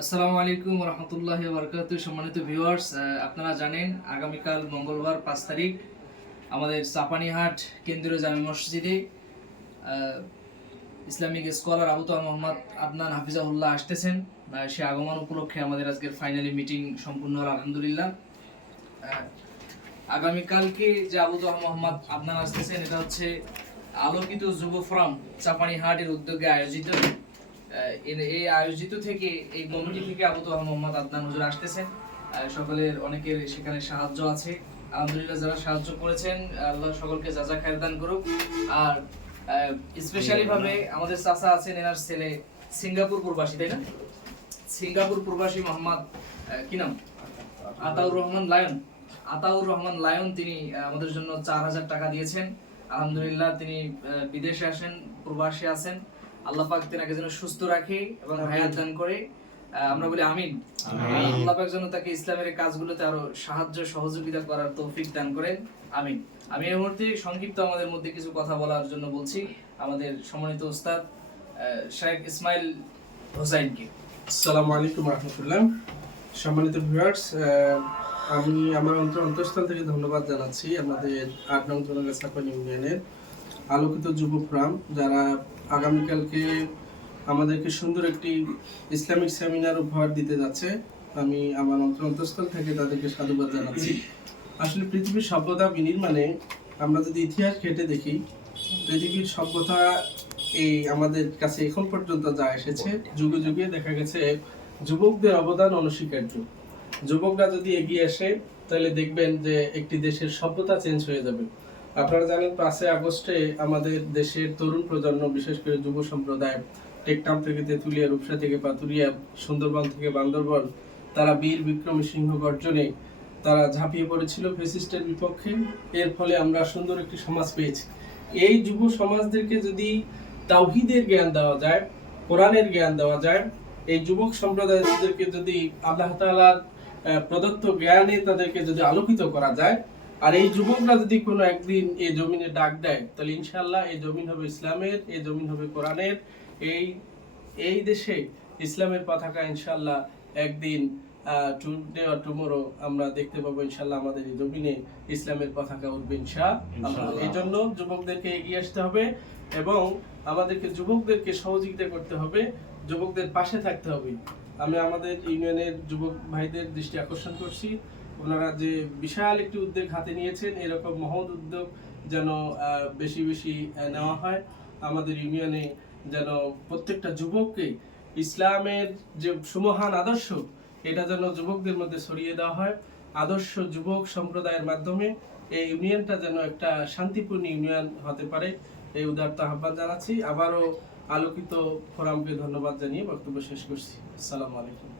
আসসালামু আলাইকুম রহমতুল্লাহি ওয়া বারাকাতুহু। সম্মানিত ভিউয়ার্স, আপনারা জানেন আগামীকাল মঙ্গলবার ৫ তারিখ আমাদের চাপানিহাট কেন্দ্রীয় জামে মসজিদে ইসলামিক স্কলার আবু তহা মোহাম্মদ আদনান হাফিজাহুল্লাহ আসতেছেন। সে আগমন উপলক্ষে আমাদের আজকের ফাইনালি মিটিং সম্পূর্ণ হল আলহামদুলিল্লাহ। আগামীকালকে যে আবু তহা মোহাম্মদ আদনান আসতেছেন, এটা হচ্ছে আলোকিত যুব ফোরাম চাপানিহাটের উদ্যোগে আয়োজিত। এই আয়োজিত থেকে এই কমিটি থেকে আবু তহা মোহাম্মদ আদনান হুজুর আসতেছেন। সকলের অনেকের সেখানে সাহায্য আছে, আলহামদুলিল্লাহ। যারা সাহায্য করেছেন আল্লাহ সকলকে জাযা খায়ের দান করুক। আর স্পেশালি ভাবে আমাদের চাচা আছেন, এনার ছেলে সিঙ্গাপুর প্রবাসী, তাই না? সিঙ্গাপুর প্রবাসী মোহাম্মদ কি নাম, আতাউর রহমান লায়ন, তিনি আমাদের জন্য ৪,০০০ টাকা দিয়েছেন। আলহামদুলিল্লাহ, তিনি বিদেশে আসেন, প্রবাসে আছেন। আল্লাহ পাক তাকে যেন সুস্থ রাখে এবং হায়াত দান করে। আমরা বলি আমিন। আল্লাহ পাক যেন তাকে ইসলামের কাজগুলোতে আরো সাহায্য সহযোগিতা করার তৌফিক দান করেন, আমিন। আমি এই মুহূর্তে সংক্ষিপ্ত আমাদের মধ্যে কিছু কথা বলার জন্য বলছি আমাদের সম্মানিত উস্তাদ শেখ ইসমাইল হোসাইনকে। আসসালামু আলাইকুম রাহমাতুল্লাহ। সম্মানিত ভিউয়ার্স, আমি আমার অন্তঃস্থল থেকে ধন্যবাদ জানাচ্ছি আমাদের ৮ নং জোনাল চাপানি ইউনিয়নের আলোকিত যুব ফোরাম, যারা আগামীকালকে আমাদেরকে সুন্দর একটি ইসলামিক সেমিনার উপহার দিতে যাচ্ছে। আমি আমার অন্তঃস্থল থেকে তাদেরকে সাধুবাদ জানাচ্ছি। আসলে পৃথিবীর সভ্যতা বিনির্মাণে আমরা যদি ইতিহাস ঘেঁটে দেখি, পৃথিবীর সভ্যতা এই আমাদের কাছে এখন পর্যন্ত যা এসেছে, যুগে যুগে দেখা গেছে যুবকদের অবদান অনস্বীকার্য। যুবকরা যদি এগিয়ে আসে তাহলে দেখবেন যে একটি দেশের সভ্যতা চেঞ্জ হয়ে যাবে। আপনারা জানেন ৫ই আগস্টে আমাদের দেশের তরুণ প্রজন্ম, বিশেষ করে যুব সম্প্রদায়, টেকটাম থেকে তেঁতুলিয়া, রূপসা থেকে পাতুরিয়া, সুন্দরবন থেকে বান্দরবন, তারা বীর বিক্রমী সিংহ গর্জনে তারা ঝাঁপিয়ে পড়েছিল ফ্যাসিস্টের বিপক্ষে। এর ফলে আমরা সুন্দর একটি সমাজ পেয়েছি। এই যুব সমাজদেরকে যদি তাওহীদের জ্ঞান দেওয়া যায়, কোরআনের জ্ঞান দেওয়া যায়, এই যুবক সম্প্রদায়দেরকে যদি আল্লাহ তাআলার প্রদত্ত জ্ঞানে তাদেরকে যদি আলোকিত করা যায়, আর এই যুবকরা যদি কোনো একদিন এই জমিনে ডাক দেয়, তাহলে ইনশাআল্লাহ এই জমিন হবে ইসলামের, এই জমিন হবে কোরআনের। এই দেশে ইসলামের পতাকা ইনশাআল্লাহ একদিন টুডে অর টুমরো আমরা দেখতে পাবো। ইনশাআল্লাহ আমাদের এই জমিনে ইসলামের পতাকা উঠবে ইনশাআল্লাহ। এই জন্য যুবকদেরকে এগিয়ে আসতে হবে এবং আমাদেরকে যুবকদেরকে সহযোগিতা করতে হবে, যুবকদের পাশে থাকতে হবে। আমি আমাদের ইউনিয়নের যুবক ভাইদের দৃষ্টি আকর্ষণ করছি, ওনারা যে বিশাল একটি উদ্যোগ হাতে নিয়েছেন, এরকম মহৎ উদ্যোগ যেন বেশি বেশি নেওয়া হয়। আমাদের ইউনিয়নে যেন প্রত্যেকটা যুবককে ইসলামের যে সুমহান আদর্শ, এটা যেন যুবকদের মধ্যে ছড়িয়ে দেওয়া হয়। আদর্শ যুবক সম্প্রদায়ের মাধ্যমে এই ইউনিয়নটা যেন একটা শান্তিপূর্ণ ইউনিয়ন হতে পারে, এই উদারতা আহ্বান জানাচ্ছি। আবারও আলোকিত ফোরামকে ধন্যবাদ জানিয়ে বক্তব্য শেষ করছি। আসসালামু আলাইকুম।